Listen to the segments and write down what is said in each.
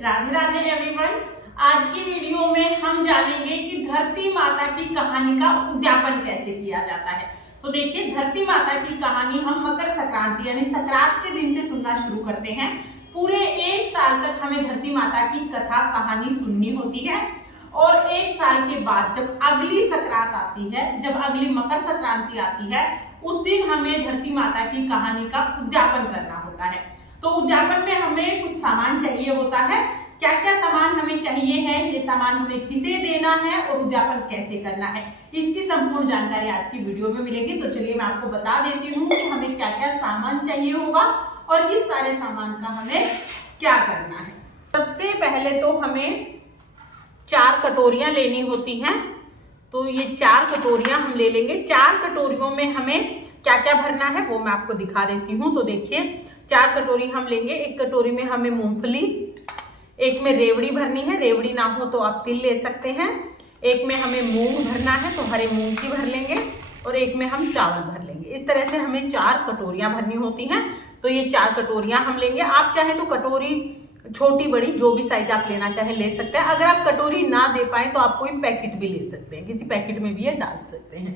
Radhe Radhe everyone. आज की video में हम जानेंगे कि धरती माता की कहानी का उद्यापन कैसे किया जाता है। तो देखिए, धरती माता की कहानी हम मकर संक्रांति यानी संक्रांत के दिन से सुनना शुरू करते हैं। पूरे एक साल तक हमें धरती माता की कथा कहानी सुननी होती है और एक साल के बाद जब अगली संक्रांत आती है, जब अगली मकर संक्रांति आती है, उस दिन हमें धरती माता की कहानी का उद्यापन करना होता है। तो उद्यापन में हमें कुछ सामान चाहिए होता है। क्या क्या सामान हमें चाहिए है, ये सामान हमें किसे देना है और उद्यापन कैसे करना है, इसकी संपूर्ण जानकारी आज की वीडियो में मिलेगी। तो चलिए मैं आपको बता देती हूँ कि हमें क्या क्या सामान चाहिए होगा और इस सारे सामान का हमें क्या करना है। सबसे पहले तो हमें 4 कटोरियां लेनी होती हैं। तो ये 4 कटोरियां हम ले लेंगे। 4 कटोरियों में हमें क्या क्या भरना है वो मैं आपको दिखा देती हूँ। तो देखिए, 4 कटोरी हम लेंगे। एक कटोरी में हमें मूंगफली, एक में रेवड़ी भरनी है, रेवड़ी ना हो तो आप तिल ले सकते हैं। एक में हमें मूंग भरना है तो हरे मूंग की भर लेंगे और एक में हम चावल भर लेंगे। इस तरह से हमें 4 कटोरियां भरनी होती हैं। तो ये 4 कटोरियां हम लेंगे। आप चाहे तो कटोरी छोटी बड़ी जो भी साइज आप लेना चाहे ले सकते हैं। अगर आप कटोरी ना दे पाए तो आप कोई पैकेट भी ले सकते हैं, किसी पैकेट में भी ये डाल सकते हैं।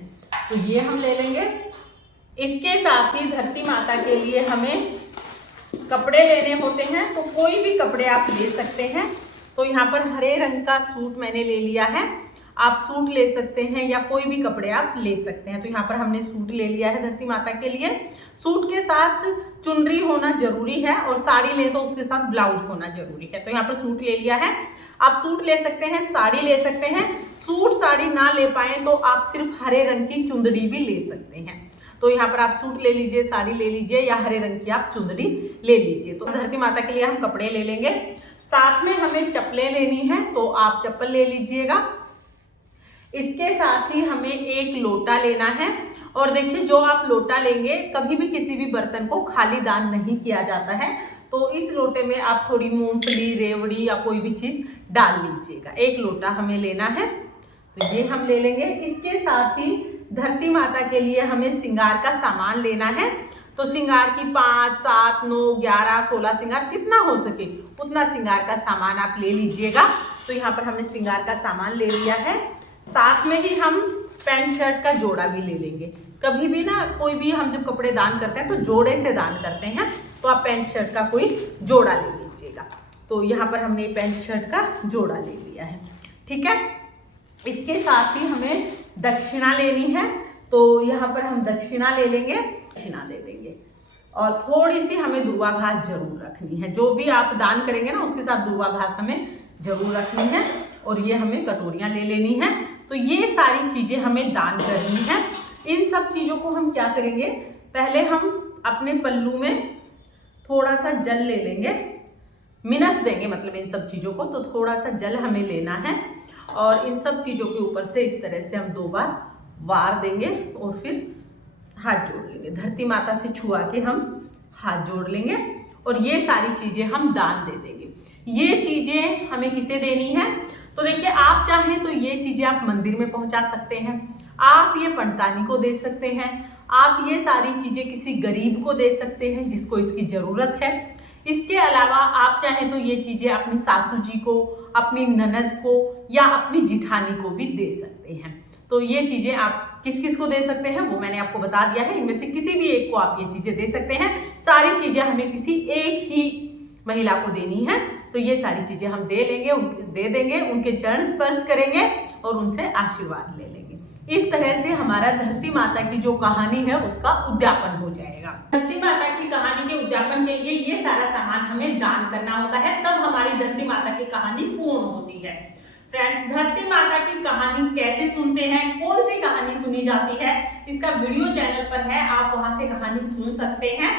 तो ये हम ले लेंगे। इसके साथ ही धरती माता के लिए हमें कपड़े लेने होते हैं। तो कोई भी कपड़े आप ले सकते हैं। तो यहाँ पर हरे रंग का सूट मैंने ले लिया है। आप सूट ले सकते हैं या कोई भी कपड़े आप ले सकते हैं। तो यहाँ पर हमने सूट ले लिया है धरती माता के लिए। सूट के साथ चुनरी होना जरूरी है और साड़ी ले तो उसके साथ ब्लाउज होना जरूरी है। तो यहाँ पर सूट ले लिया है। आप सूट ले सकते हैं, साड़ी ले सकते हैं। सूट साड़ी ना ले पाए तो आप सिर्फ हरे रंग की चुंदड़ी भी ले सकते हैं। तो यहाँ पर आप सूट ले लीजिए, साड़ी ले लीजिए या हरे रंग की आप चुंदड़ी ले लीजिए। तो धरती माता के लिए हम कपड़े ले लेंगे। साथ में हमें चप्पलें लेनी है तो आप चप्पल ले लीजिएगा। इसके साथ ही हमें एक लोटा लेना है। और देखिए, जो आप लोटा लेंगे, कभी भी किसी भी बर्तन को खाली दान नहीं किया जाता है। तो इस लोटे में आप थोड़ी मूंगफली, रेवड़ी या कोई भी चीज डाल लीजिएगा। एक लोटा हमें लेना है, तो ये हम ले लेंगे। इसके साथ ही धरती माता के लिए हमें श्रृंगार का सामान लेना है। तो श्रृंगार की 5, 7, 9, 11, 16 श्रृंगार, जितना हो सके उतना श्रृंगार का सामान आप ले लीजिएगा। तो यहाँ पर हमने श्रृंगार का सामान ले लिया है। साथ में ही हम पैंट शर्ट का जोड़ा भी ले लेंगे। कभी भी ना, कोई भी हम जब कपड़े दान करते हैं तो जोड़े से दान करते हैं। तो आप पैंट शर्ट का कोई जोड़ा ले लीजिएगा। तो यहाँ पर हमने पैंट शर्ट का जोड़ा ले लिया है, ठीक है। इसके साथ ही हमें दक्षिणा लेनी है। तो यहाँ पर हम दक्षिणा ले लेंगे, दक्षिणा दे देंगे। और थोड़ी सी हमें दुर्वा घास जरूर रखनी है। जो भी आप दान करेंगे ना, उसके साथ दुर्वा घास हमें जरूर रखनी है। और ये हमें कटोरियाँ ले लेनी है। तो ये सारी चीज़ें हमें दान करनी है। इन सब चीज़ों को हम क्या करेंगे, पहले हम अपने पल्लू में थोड़ा सा जल ले लेंगे, मिनस देंगे मतलब इन सब चीज़ों को। तो थोड़ा सा जल हमें लेना है और इन सब चीज़ों के ऊपर से इस तरह से हम 2 बार वार देंगे और फिर हाथ जोड़ लेंगे। धरती माता से छुआ के हम हाथ जोड़ लेंगे और ये सारी चीज़ें हम दान दे देंगे। ये चीज़ें हमें किसे देनी है, तो देखिए, आप चाहें तो ये चीज़ें आप मंदिर में पहुंचा सकते हैं, आप ये पंडतानी को दे सकते हैं, आप ये सारी चीज़ें किसी गरीब को दे सकते हैं जिसको इसकी ज़रूरत है। इसके अलावा आप चाहें तो ये चीज़ें अपनी सासू जी को, अपनी ननद को या अपनी जिठानी को भी दे सकते हैं। तो ये चीज़ें आप किस किस को दे सकते हैं वो मैंने आपको बता दिया है। इनमें से किसी भी एक को आप ये चीज़ें दे सकते हैं। सारी चीज़ें हमें किसी एक ही महिला को देनी है। तो ये सारी चीज़ें हम दे देंगे, उनके चरण स्पर्श करेंगे और उनसे आशीर्वाद ले लेंगे। इस तरह से हमारा धरती माता की जो कहानी है उसका उद्यापन हो जाएगा। धरती माता की कहानी के उद्यापन के लिए ये सारा सामान हमें दान करना होता है, तब हमारी धरती माता की कहानी पूर्ण होती है। फ्रेंड्स, धरती माता की कहानी कैसे सुनते हैं, कौन सी कहानी सुनी जाती है, इसका वीडियो चैनल पर है, आप वहां से कहानी सुन सकते हैं।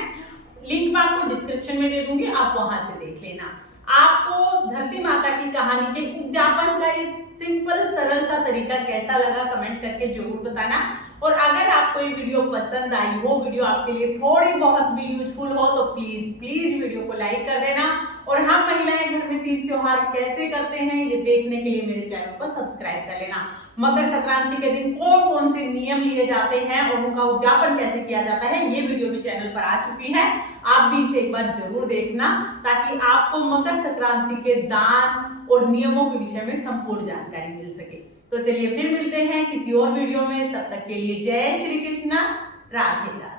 लिंक मैं आपको डिस्क्रिप्शन में दे दूंगी, आप वहां से देख लेना। आपको धरती माता की कहानी के उद्यापन का ये सिंपल सरल सा तरीका कैसा लगा कमेंट करके जरूर बताना। और अगर आपको ये वीडियो पसंद आई हो, वीडियो आपके लिए थोड़ी बहुत भी यूजफुल हो, तो प्लीज वीडियो को लाइक कर देना। और हम महिलाएं घर में तीज त्योहार कैसे करते हैं ये देखने के लिए मेरे चैनल को सब्सक्राइब कर लेना। मकर संक्रांति के दिन कौन कौन से नियम लिए जाते हैं और उनका उद्यापन कैसे किया जाता है, ये वीडियो भी चैनल पर आ चुकी है। आप भी इसे एक बार जरूर देखना ताकि आपको मकर संक्रांति के दान और नियमों के विषय में संपूर्ण जानकारी मिल सके। तो चलिए फिर मिलते हैं किसी और वीडियो में, तब तक के लिए जय श्री कृष्ण, राधे राधे।